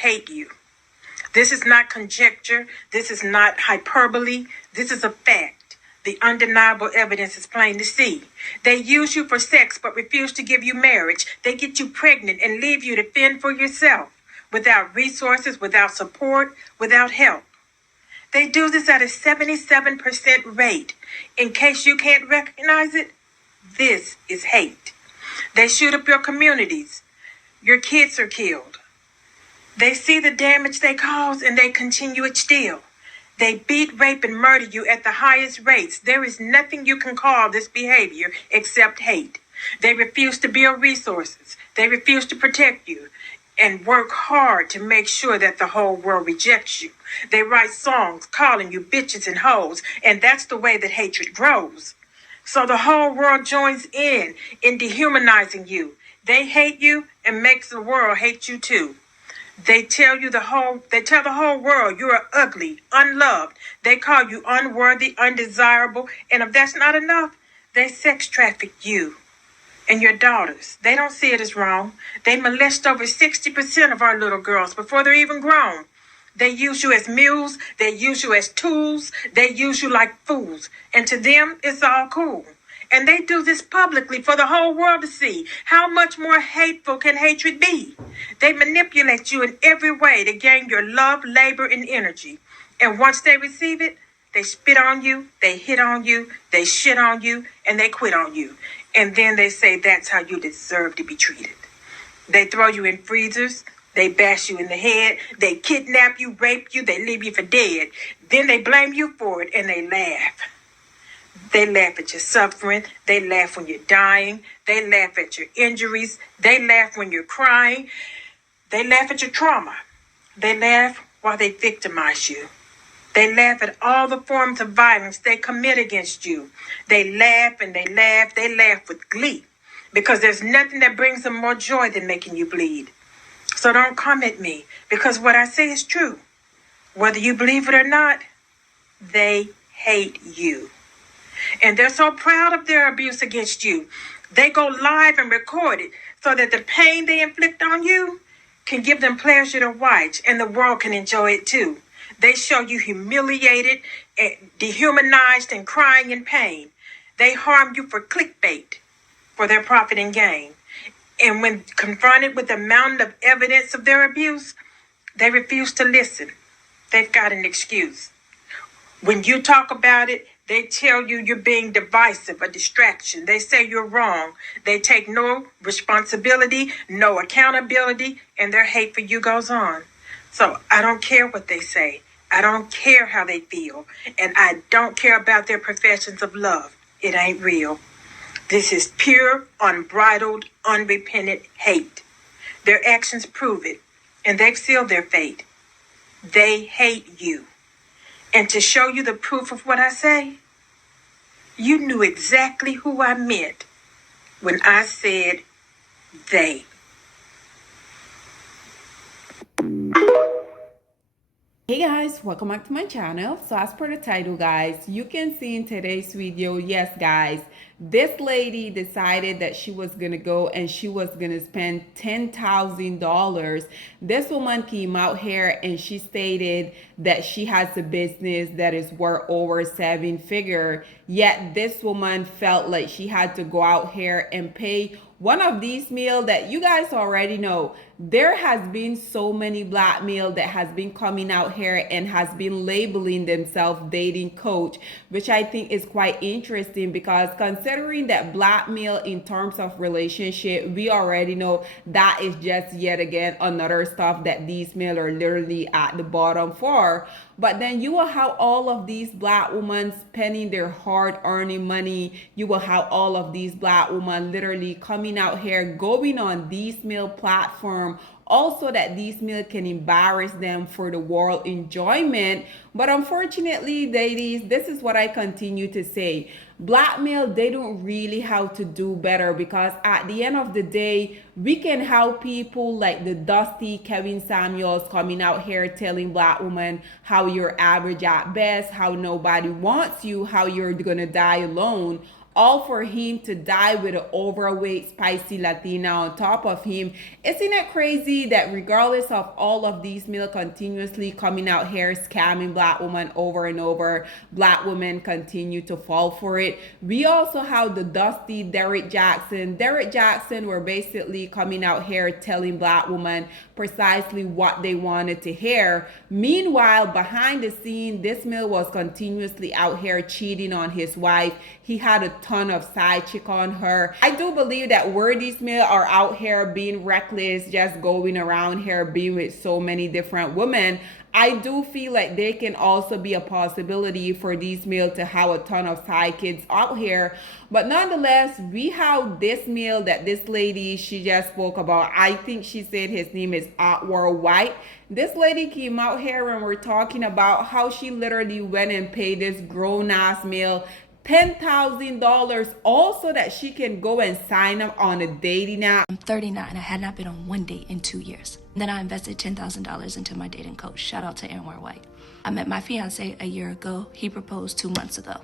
hate you. This is not conjecture. This is not hyperbole. This is a fact. The undeniable evidence is plain to see. They use you for sex but refuse to give you marriage. They get you pregnant and leave you to fend for yourself, without resources, without support, without help. They do this at a 77% rate. In case you can't recognize it, this is hate. They shoot up your communities. Your kids are killed. They see the damage they cause and they continue it still. They beat, rape, and murder you at the highest rates. There is nothing you can call this behavior except hate. They refuse to build resources. They refuse to protect you and work hard to make sure that the whole world rejects you. They write songs calling you bitches and hoes, and that's the way that hatred grows. So the whole world joins in dehumanizing you. They hate you and makes the world hate you too. They tell the whole world you are ugly, unloved. They call you unworthy, undesirable, and if that's not enough, they sex traffic you and your daughters. They don't see it as wrong. They molest over 60% of our little girls before they're even grown. They use you as mules. They use you as tools. They use you like fools. And to them, it's all cool. And they do this publicly for the whole world to see. How much more hateful can hatred be? They manipulate you in every way to gain your love, labor, and energy. And once they receive it, they spit on you, they hit on you, they shit on you, and they quit on you. And then they say that's how you deserve to be treated. They throw you in freezers. They bash you in the head. They kidnap you, rape you, they leave you for dead. Then they blame you for it and they laugh. They laugh at your suffering. They laugh when you're dying. They laugh at your injuries. They laugh when you're crying. They laugh at your trauma. They laugh while they victimize you. They laugh at all the forms of violence they commit against you. They laugh and they laugh. They laugh with glee because there's nothing that brings them more joy than making you bleed. So don't come at me because what I say is true. Whether you believe it or not, they hate you. And they're so proud of their abuse against you. They go live and record it so that the pain they inflict on you can give them pleasure to watch and the world can enjoy it too. They show you humiliated, dehumanized, and crying in pain. They harm you for clickbait, for their profit and gain. And when confronted with the mountain of evidence of their abuse, they refuse to listen. They've got an excuse. When you talk about it, they tell you you're being divisive, a distraction. They say you're wrong. They take no responsibility, no accountability, and their hate for you goes on. So I don't care what they say. I don't care how they feel. And I don't care about their professions of love. It ain't real. This is pure, unbridled, unrepentant hate. Their actions prove it, and they've sealed their fate. They hate you. And to show you the proof of what I say, you knew exactly who I meant when I said they. Hey guys, welcome back to my channel. So as per the title, guys, you can see in today's video, yes guys, this lady decided that she was gonna go and she was gonna spend $10,000. This woman came out here and she stated that she has a business that is worth over 7-figure, yet this woman felt like she had to go out here and pay one of these meals that you guys already know. There has been so many black males that has been coming out here and has been labeling themselves dating coach, which I think is quite interesting because considering that black male in terms of relationship, we already know that is just yet again another stuff that these males are literally at the bottom for. But then you will have all of these black women spending their hard-earning money. You will have all of these black women literally coming out here, going on these male platform, also that these men can embarrass them for the world enjoyment. But unfortunately, ladies, this is what I continue to say. Black male, they don't really have to do better because at the end of the day, we can have people like the dusty Kevin Samuels coming out here telling black women how you're average at best, how nobody wants you, how you're gonna die alone. all for him to die with an overweight, spicy Latina on top of him. Isn't it crazy that regardless of all of these males continuously coming out here scamming black women over and over, black women continue to fall for it? We also have the dusty Derek Jackson. Derek Jackson were basically coming out here telling black women precisely what they wanted to hear. Meanwhile, behind the scene, this male was continuously out here cheating on his wife. He had a ton of side chick on her. I do believe that where these men are out here being reckless, just going around here being with so many different women, I do feel like they can also be a possibility for these males to have a ton of side kids out here. But nonetheless, we have this male that this lady, she just spoke about. I think she said his name is Outward White. This lady came out here and we're talking about how she literally went and paid this grown-ass male $10,000 also that she can go and sign up on a dating app. I'm 39. I had not been on one date in 2 years. Then I invested $10,000 into my dating coach. Shout out to Anwar White. I met my fiance a year ago. He proposed 2 months ago.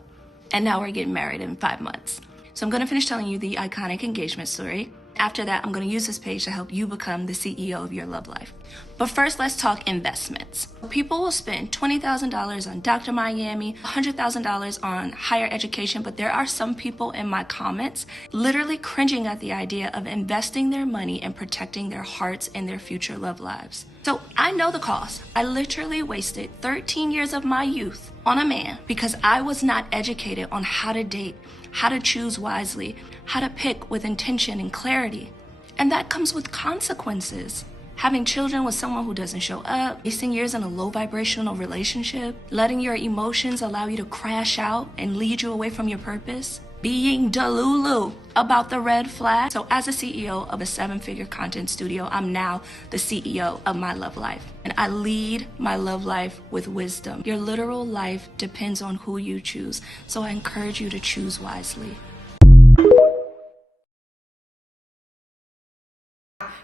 And now we're getting married in 5 months. So I'm going to finish telling you the iconic engagement story. After that, I'm going to use this page to help you become the CEO of your love life. But first, let's talk investments. People will spend $20,000 on Dr. Miami, $100,000 on higher education, but there are some people in my comments literally cringing at the idea of investing their money and protecting their hearts and their future love lives. So I know the cost. I literally wasted 13 years of my youth on a man because I was not educated on how to date, how to choose wisely, how to pick with intention and clarity. And that comes with consequences. Having children with someone who doesn't show up, wasting years in a low vibrational relationship, letting your emotions allow you to crash out and lead you away from your purpose, being delulu about the red flag. So as a CEO of a 7-figure content studio, I'm now the CEO of my love life. And I lead my love life with wisdom. Your literal life depends on who you choose. So I encourage you to choose wisely.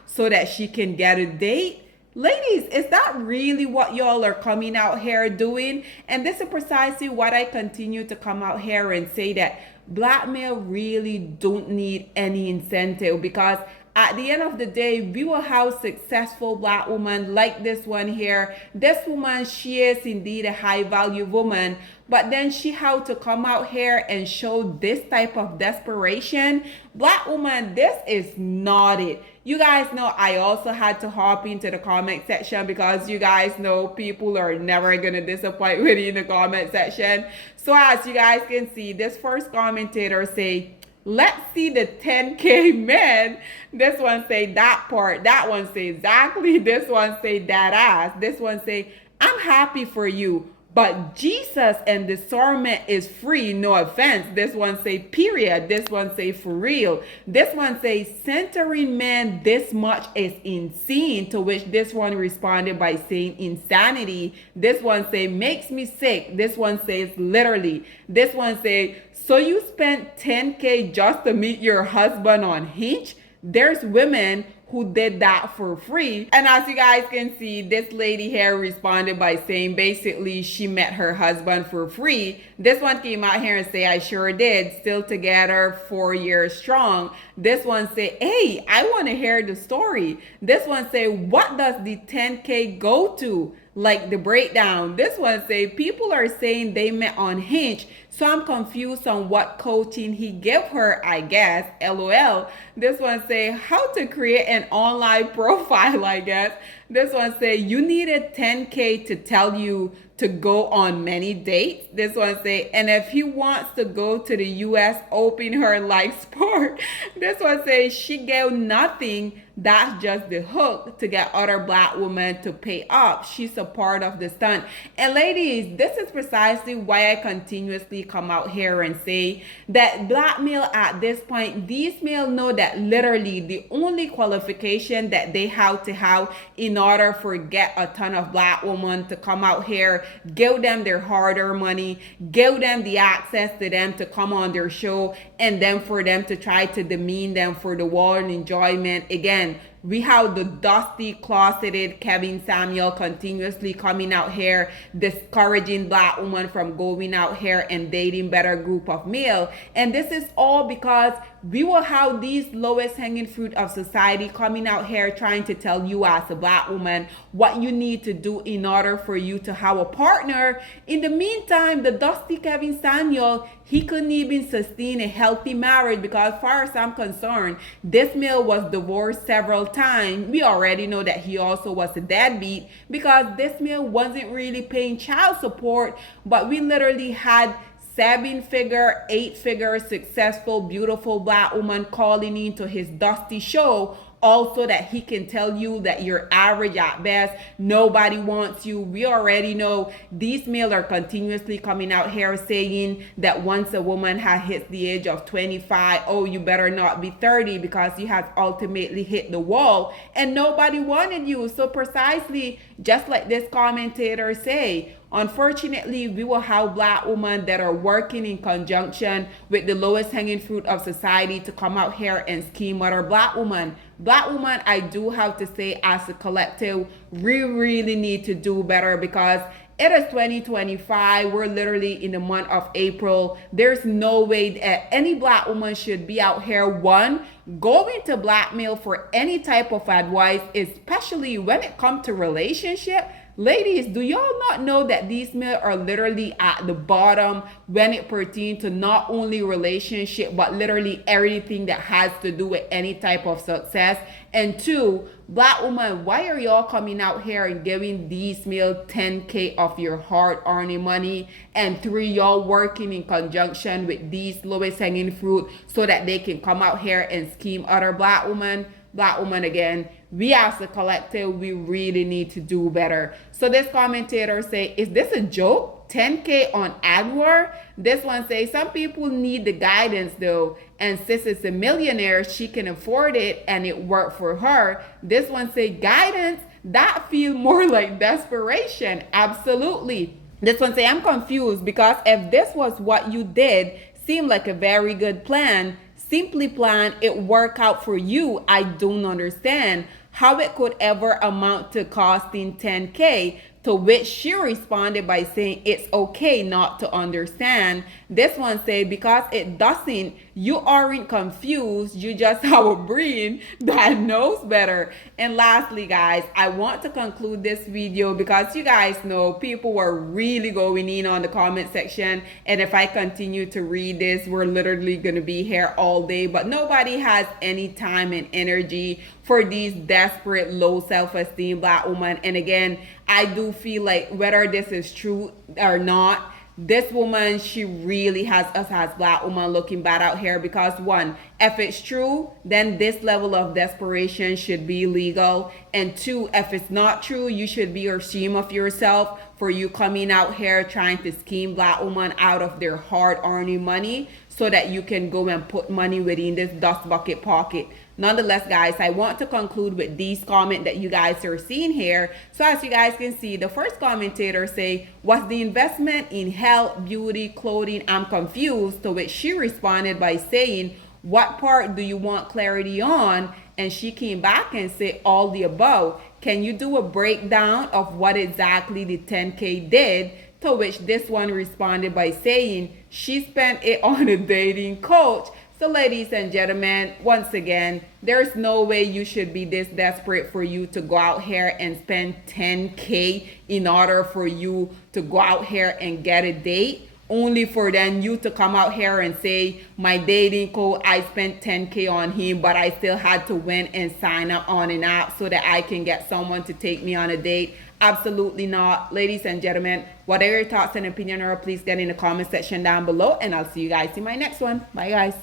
So that she can get a date. Ladies, is that really what y'all are coming out here doing? And this is precisely what I continue to come out here and say, that black male really don't need any incentive, because at the end of the day, we will have successful black women like this one here. This woman, she is indeed a high value woman, but then she had to come out here and show this type of desperation. Black woman, this is not it. You guys know I also had to hop into the comment section, because you guys know people are never gonna disappoint with you in the comment section. So as you guys can see, this first commentator say, let's see the 10K men. This one say that part. That one say exactly. This one say that ass. This one say, I'm happy for you, but Jesus and discernment is free, no offense. This one say period. This one say for real. This one say centering men this much is insane, to which this one responded by saying insanity. This one say makes me sick. This one says literally. This one say, so you spent 10K just to meet your husband on Hinge? There's women who did that for free. And as you guys can see, this lady here responded by saying basically she met her husband for free. This one came out here and say, I sure did, still together 4 years strong. This one say, hey, I want to hear the story. This one say, what does the 10K go to? Like the breakdown. This one say, people are saying they met on Hinge, so I'm confused on what coaching he gave her, I guess, LOL. This one say, how to create an online profile, I guess. This one say, you needed 10K to tell you to go on many dates. This one say, and if he wants to go to the US Open her like sport. This one say, she gave nothing. That's just the hook to get other black women to pay up. She's a part of the stunt. And ladies, this is precisely why I continuously come out here and say that black male at this point, these male know that literally the only qualification that they have to have in order for get a ton of black women to come out here, give them their hard-earned money, give them the access to them to come on their show, and then for them to try to demean them for the world enjoyment. Again, We have the dusty, closeted Kevin Samuel continuously coming out here, discouraging black women from going out here and dating better group of male. And this is all because we will have these lowest hanging fruit of society coming out here trying to tell you as a black woman what you need to do in order for you to have a partner. In the meantime, the dusty Kevin Samuel, he couldn't even sustain a healthy marriage because as far as I'm concerned, this male was divorced several times. We already know that he also was a deadbeat because this male wasn't really paying child support, but we literally had 7-figure, 8-figure, successful, beautiful black woman calling into his dusty show also that he can tell you that you're average at best, nobody wants you. We already know these males are continuously coming out here saying that once a woman has hit the age of 25, oh, you better not be 30 because you have ultimately hit the wall and nobody wanted you. So precisely just like this commentator say, unfortunately, we will have black women that are working in conjunction with the lowest hanging fruit of society to come out here and scheme other black women. Black women, I do have to say, as a collective, we really need to do better because it is 2025. We're literally in the month of April. There's no way that any black woman should be out here, one, going to blackmail for any type of advice, especially when it comes to relationship. Ladies, do y'all not know that these men are literally at the bottom when it pertains to not only relationship, but literally everything that has to do with any type of success? And two, black woman, why are y'all coming out here and giving these male 10K of your hard-earned money? And three, y'all working in conjunction with these lowest hanging fruit so that they can come out here and scheme other black women? Black woman, again, we as a collective, we really need to do better. So this commentator say, is this a joke? 10K on AdWord? This one say, some people need the guidance though, and sis is a millionaire, she can afford it and it worked for her. This one say, guidance? That feel more like desperation. Absolutely. This one say, I'm confused because if this was what you did, seemed like a very good plan, simply plan it work out for you. I don't understand how it could ever amount to costing 10K, to which she responded by saying it's okay not to understand. This one say, because it doesn't, you aren't confused, you just have a brain that knows better. And lastly, guys, I want to conclude this video because you guys know people were really going in on the comment section, and if I continue to read this, we're literally going to be here all day, but nobody has any time and energy for these desperate, low self-esteem black women. And again, I do feel like whether this is true or not, this woman, she really has us as black women looking bad out here because one, if it's true, then this level of desperation should be legal. And two, if it's not true, you should be ashamed of yourself for you coming out here trying to scheme black women out of their hard-earned money so that you can go and put money within this dust bucket pocket. Nonetheless, guys, I want to conclude with these comments that you guys are seeing here. So as you guys can see, the first commentator say, what's the investment in health, beauty, clothing? I'm confused. To which she responded by saying, what part do you want clarity on? And she came back and said, all the above. Can you do a breakdown of what exactly the 10K did? To which this one responded by saying, she spent it on a dating coach. So ladies and gentlemen, once again, there's no way you should be this desperate for you to go out here and spend 10K in order for you to go out here and get a date, only for then you to come out here and say, my dating coach, I spent 10K on him, but I still had to win and sign up on an app so that I can get someone to take me on a date. Absolutely not. Ladies and gentlemen, whatever your thoughts and opinion are, please get in the comment section down below, and I'll see you guys in my next one. Bye, guys.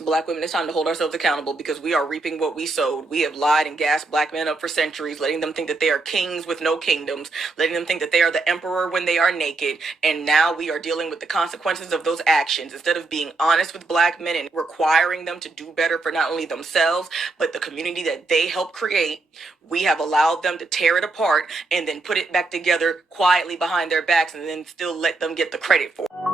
Black women, it's time to hold ourselves accountable because we are reaping what we sowed. We have lied and gassed black men up for centuries, letting them think that they are kings with no kingdoms, letting them think that they are the emperor when they are naked. And now we are dealing with the consequences of those actions. Instead of being honest with black men and requiring them to do better for not only themselves, but the community that they helped create, we have allowed them to tear it apart and then put it back together quietly behind their backs and then still let them get the credit for it.